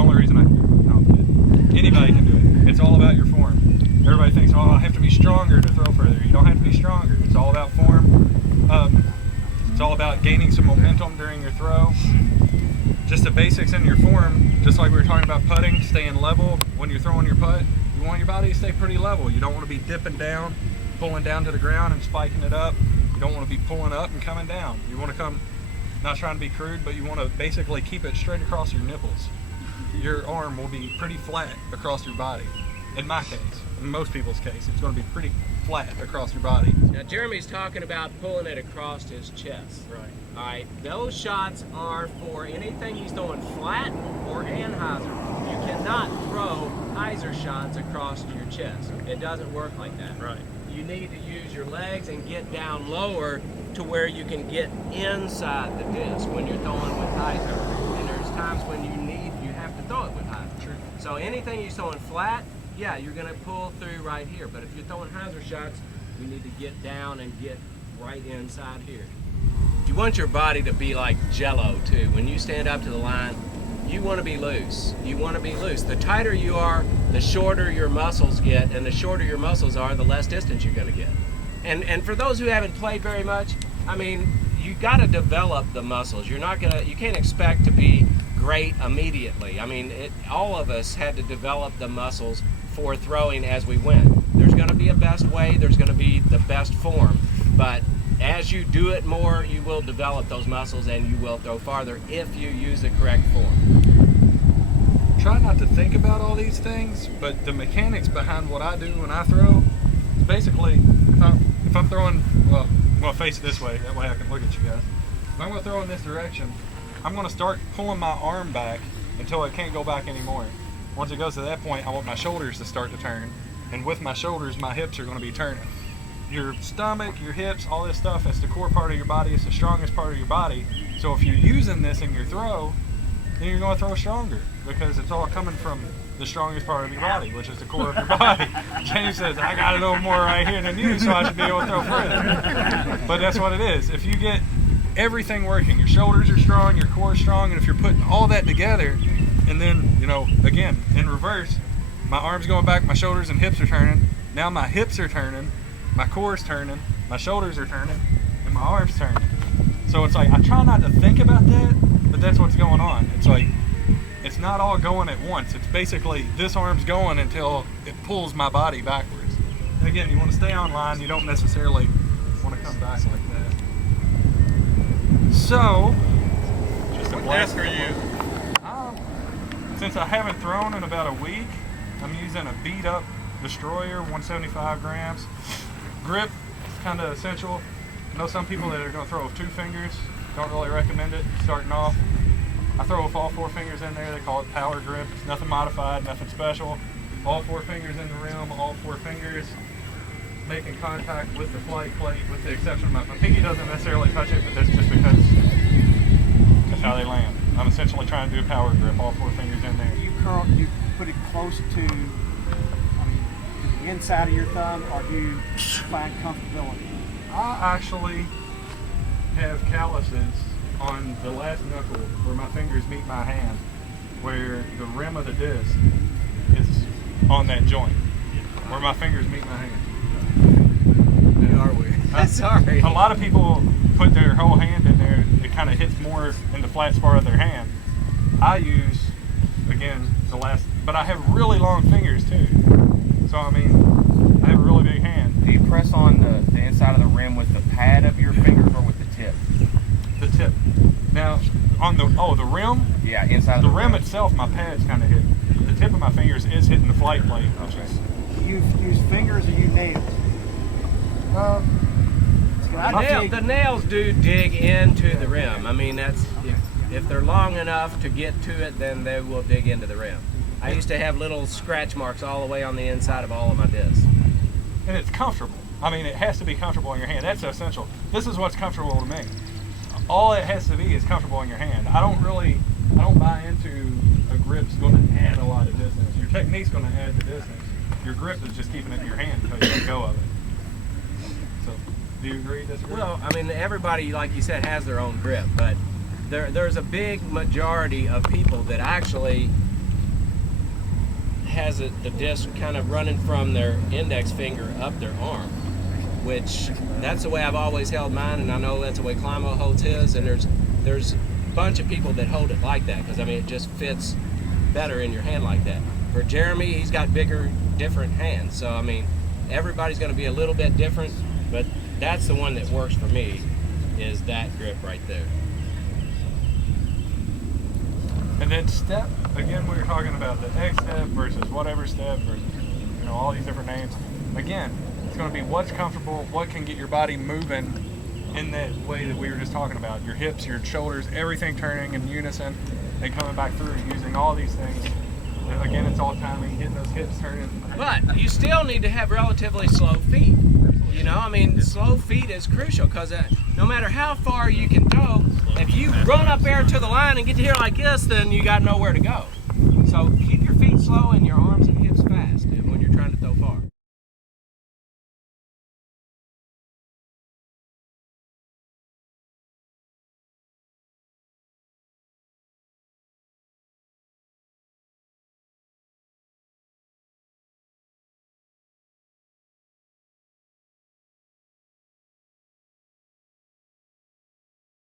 only reason no, I'm kidding. Anybody can do it. It's all about your form. Everybody thinks, oh, I have to be stronger to throw further. You don't have to be stronger. It's all about form. It's all about gaining some momentum during your throw. Just the basics in your form, just like we were talking about putting, staying level when you're throwing your putt. You want your body to stay pretty level. You don't want to be dipping down, pulling down to the ground and spiking it up. You don't want to be pulling up and coming down. You want to come, not trying to be crude, but you want to basically keep it straight across your nipples. Your arm will be pretty flat across your body. In my case, in most people's case, it's going to be pretty flat across your body. Now Jeremy's talking about pulling it across his chest. Right. All right, those shots are for anything he's throwing flat or anhyzer. You cannot throw hyzer shots across your chest. It doesn't work like that. Right. You need to use your legs and get down lower to where you can get inside the disc when you're throwing with hyzer. And there's times when you have to throw it with hyzer. True. So anything you're throwing flat, yeah, you're gonna pull through right here. But if you're throwing hyzer shots, you need to get down and get right inside here. You want your body to be like Jello too. When you stand up to the line, you want to be loose. You want to be loose. The tighter you are, the shorter your muscles get, and the shorter your muscles are, the less distance you're going to get. And for those who haven't played very much, I mean, you got to develop the muscles. You can't expect to be great immediately. I mean, all of us had to develop the muscles for throwing as we went. There's going to be a best way. There's going to be the best form, but as you do it more, you will develop those muscles and you will throw farther if you use the correct form. Try not to think about all these things, but the mechanics behind what I do when I throw is basically, if I'm throwing, well, I'm going to face it this way, that way I can look at you guys. If I'm going to throw in this direction, I'm going to start pulling my arm back until it can't go back anymore. Once it goes to that point, I want my shoulders to start to turn, and with my shoulders, my hips are going to be turning. Your stomach, your hips, all this stuff, it's the core part of your body, it's the strongest part of your body. So if you're using this in your throw, then you're going to throw stronger because it's all coming from the strongest part of your body, which is the core of your body. James says, I got a little more right here than you, so I should be able to throw further. But that's what it is. If you get everything working, your shoulders are strong, your core is strong, and if you're putting all that together, and then, you know, again, in reverse, my arm's going back, my shoulders and hips are turning, now my hips are turning, my core's turning, my shoulders are turning, and my arm's turning. So it's like, I try not to think about that, but that's what's going on. It's like, it's not all going at once. It's basically, this arm's going until it pulls my body backwards. And again, you want to stay on line, you don't necessarily want to come back like that. So, just a blast for you. Since I haven't thrown in about a week, I'm using a beat up Destroyer, 175 grams. Grip is kind of essential. I know some people that are going to throw with 2 fingers. Don't really recommend it starting off. I throw with all 4 fingers in there. They call it power grip. It's nothing modified, nothing special. All 4 fingers in the rim, all 4 fingers making contact with the flight plate, with the exception of my pinky doesn't necessarily touch it, but that's just because that's how they land. I'm essentially trying to do a power grip, all 4 fingers in there. You put it close to the inside of your thumb, or do you find comfortability? I actually have calluses on the last knuckle where my fingers meet my hand, where the rim of the disc is on that joint, where my fingers meet my hand. You are weird. Sorry. A lot of people put their whole hand in there, it kind of hits more in the flat spot of their hand. I use, again, the last, but I have really long fingers too. So I mean, I have a really big hand. Do you press on the inside of the rim with the pad of your fingers or with the tip? The tip. Now, on the rim? Yeah, inside of the rim itself, my pad's kind of hit. The tip of my fingers is hitting the flight plate, which is. You use fingers or you nails? The nails do dig into the rim. I mean, that's if they're long enough to get to it, then they will dig into the rim. I used to have little scratch marks all the way on the inside of all of my discs. And it's comfortable. I mean, it has to be comfortable in your hand. That's essential. This is what's comfortable to me. All it has to be is comfortable in your hand. I don't buy into a grip's going to add a lot of distance. Your technique's going to add the distance. Your grip is just keeping it in your hand until you let go of it. So, do you agree, disagree? Well, I mean, everybody, like you said, has their own grip, but there's a big majority of people that actually has the disc kind of running from their index finger up their arm, which that's the way I've always held mine, and I know that's the way Climo holds his, and there's a bunch of people that hold it like that, because I mean it just fits better in your hand like that. For Jeremy, he's got bigger, different hands, so I mean everybody's going to be a little bit different, but that's the one that works for me, is that grip right there. And then step, again, we were talking about the X step versus whatever step versus, you know, all these different names. Again, it's going to be what's comfortable, what can get your body moving in that way that we were just talking about. Your hips, your shoulders, everything turning in unison and coming back through using all these things. And again, it's all timing, getting those hips turning. But you still need to have relatively slow feet. You know, I mean, slow feet is crucial, because no matter how far you can throw, if you run up there to the line and get to here like this, then you got nowhere to go. So keep your feet slow and your arms and